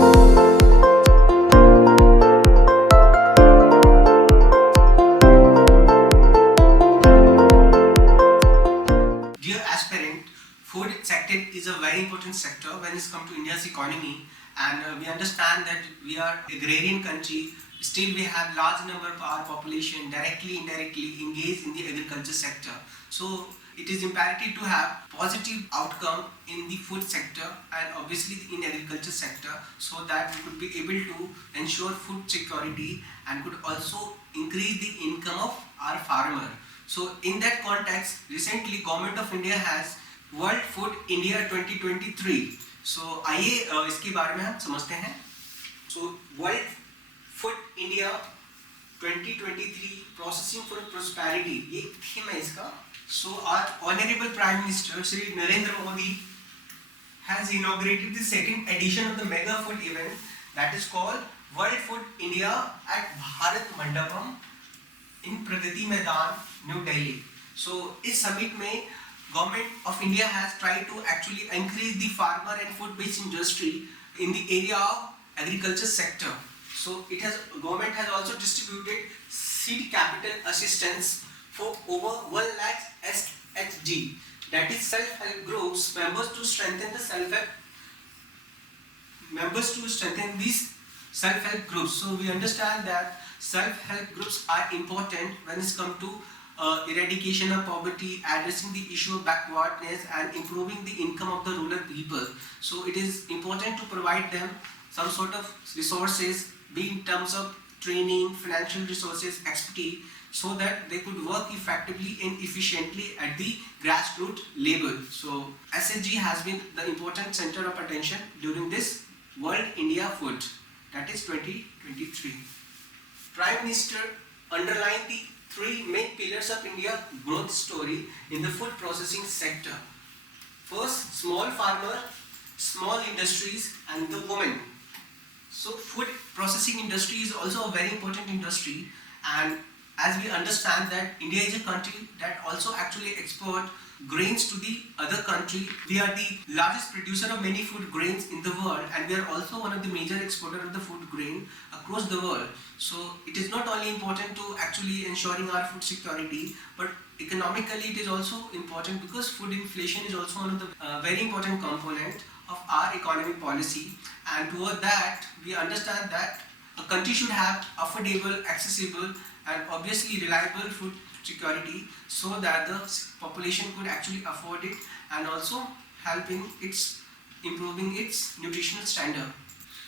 Dear aspirant, food sector is a very important sector when it comes to India's economy, and we understand that we are agrarian country. Still, we have large number of our population directly, indirectly engaged in the agriculture sector. So, it is imperative to have positive outcome in the food sector and obviously in agriculture sector, so that we could be able to ensure food security and could also increase the income of our farmer. So, in that context, recently Government of India has World Food India 2023. So, आइए इसके बारे में हम समझते हैं. So, World Food India 2023 Processing for Prosperity, ये theme है इसका. So, our Honorable Prime Minister Shri Narendra Modi has inaugurated the second edition of the mega food event that is called World Food India at Bharat Mandapam in Pragati Maidan, New Delhi. So, इस summit में Government of India has tried to actually increase the farmer and food-based industry in the area of agriculture sector. So, government has also distributed seed capital assistance for over 1 lakh SHG, that is self-help groups members to strengthen these self-help groups. So we understand that self-help groups are important when it comes to eradication of poverty, addressing the issue of backwardness and improving the income of the rural people. So it is important to provide them some sort of resources, be in terms of training, financial resources, expertise, so that they could work effectively and efficiently at the grassroots level. So SHG has been the important center of attention during this World India Food, that is 2023. Prime Minister underlined the three main pillars of India's growth story in the food processing sector. First, small farmer, small industries and the women. So food processing industry is also a very important industry, and as we understand that India is a country that also actually export grains to the other country. We are the largest producer of many food grains in the world, and we are also one of the major exporter of the food grain across the world. So it is not only important to actually ensuring our food security, but economically it is also important because food inflation is also one of the very important component of our economic policy, and toward that we understand that a country should have affordable, accessible and obviously reliable food security, so that the population could actually afford it and also help in improving its nutritional standard.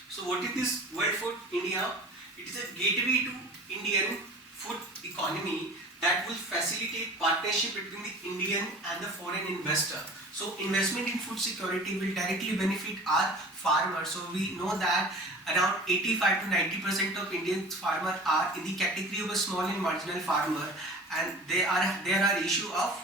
So what is this World Food India? It is a gateway to Indian food economy that will facilitate partnership between the Indian and the foreign investor. So investment in food security will directly benefit our farmers. So we know that around 85 to 90% of Indian farmers are in the category of a small and marginal farmer, and there are issue of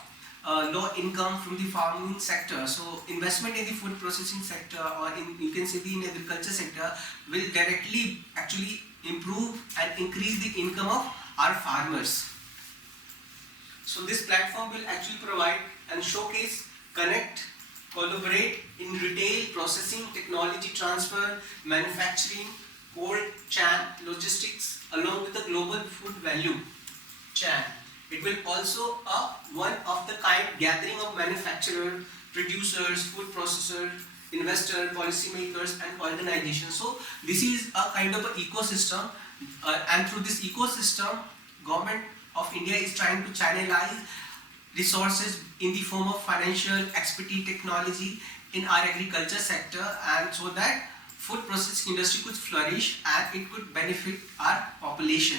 low income from the farming sector. So investment in the food processing sector, or you can say in agriculture sector, will directly actually improve and increase the income of our farmers. So this platform will actually provide and showcase, connect, collaborate in retail, processing, technology transfer, manufacturing, cold chain, logistics, along with the global food value chain. It will also one of the kind gathering of manufacturers, producers, food processors, investors, policymakers and organizations. So this is a kind of an ecosystem, and through this ecosystem, Government of India is trying to channelize resources in the form of financial expertise, technology in our agriculture sector, and so that food processing industry could flourish and it could benefit our population.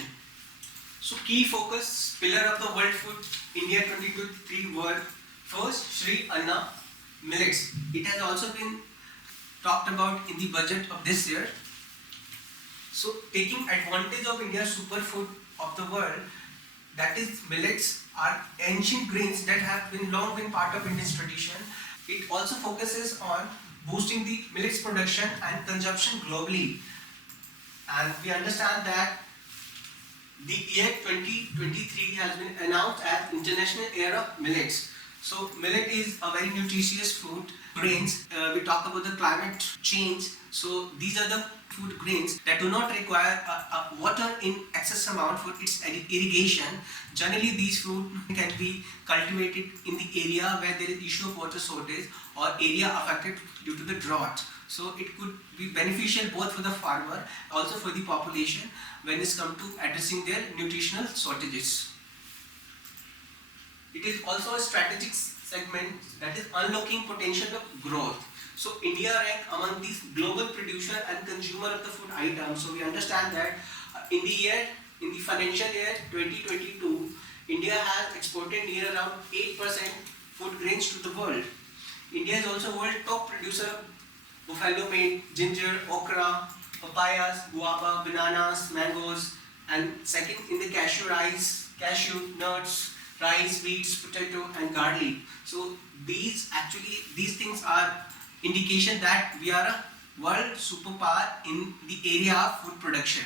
So key focus pillar of the World Food India 2023 were first Shri Anna, millets. It has also been talked about in the budget of this year. So taking advantage of India's superfood of the world, that is millets, are ancient grains that have long been part of Indian tradition. It also focuses on boosting the millets production and consumption globally. And we understand that the year 2023 has been announced as International Year of Millets. So millet is a very nutritious food grains. We talk about the climate change. So these are the food grains that do not require water in excess amount for its irrigation. Generally, these food can be cultivated in the area where there is issue of water shortage or area affected due to the drought. So it could be beneficial both for the farmer, also for the population when it's come to addressing their nutritional shortages. It is also a strategic segment that is unlocking potential of growth. So India rank among these global producer and consumer of the food items. So we understand that in the financial year 2022, India has exported near around 8% food grains to the world. India is also world top producer of buffalo meat, ginger, okra, papayas, guava, bananas, mangoes, and second in the cashew nuts, rice, beets, potato, and garlic. So these things are indication that we are a world superpower in the area of food production.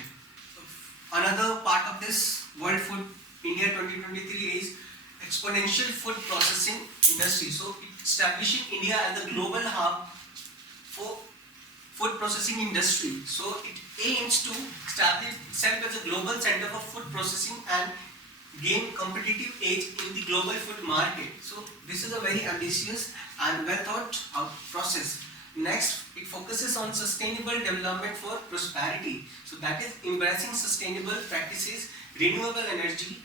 Another part of this World Food India 2023 is exponential food processing industry. So establishing India as a global hub for food processing industry. So it aims to establish itself as a global center for food processing and gain competitive edge in the global food market. So this is a very ambitious and well thought out process. Next, it focuses on sustainable development for prosperity. So that is embracing sustainable practices, renewable energy,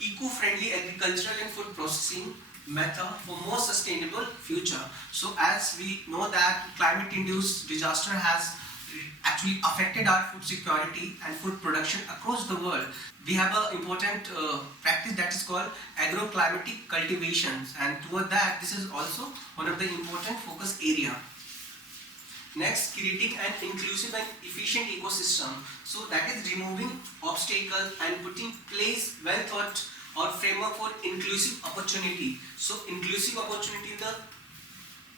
eco-friendly agricultural and food processing method for more sustainable future. So as we know that climate-induced disaster has actually affected our food security and food production across the world. We have an important practice that is called agroclimatic cultivations, and toward that this is also one of the important focus area. Next, creating an inclusive and efficient ecosystem. So that is removing obstacles and putting place well thought or framework for inclusive opportunity. So inclusive opportunity in the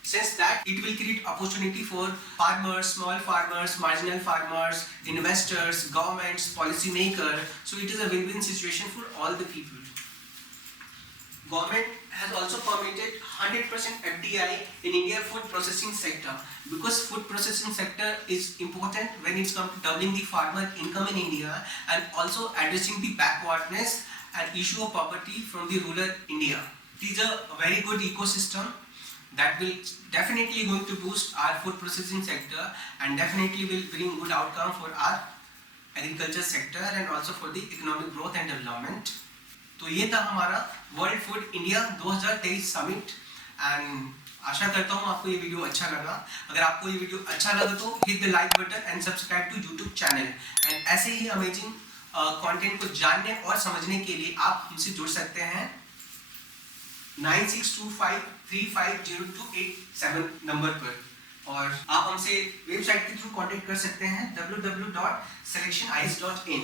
sense that it will create opportunity for farmers, small farmers, marginal farmers, investors, governments, policymakers. So it is a win-win situation for all the people. Government has also permitted 100% FDI in India food processing sector, because food processing sector is important when it comes to doubling the farmer income in India and also addressing the backwardness and issue of poverty from the rural India. It is a very good ecosystem that will definitely going to boost our food processing sector and definitely will bring good outcome for our agriculture sector and also for the economic growth and development. तो ये था हमारा world food India 2023 summit and आशा करता हूँ आपको ये video अच्छा लगा. अगर आपको ये वीडियो अच्छा लगा तो hit the like button and subscribe to YouTube channel. And ऐसे ही अमेजिंग कंटेंट को जानने और समझने के लिए आप हमसे जुड़ सकते हैं 9625350287 नंबर पर, और आप हमसे वेबसाइट के थ्रू कांटेक्ट कर सकते हैं www.selectionis.in.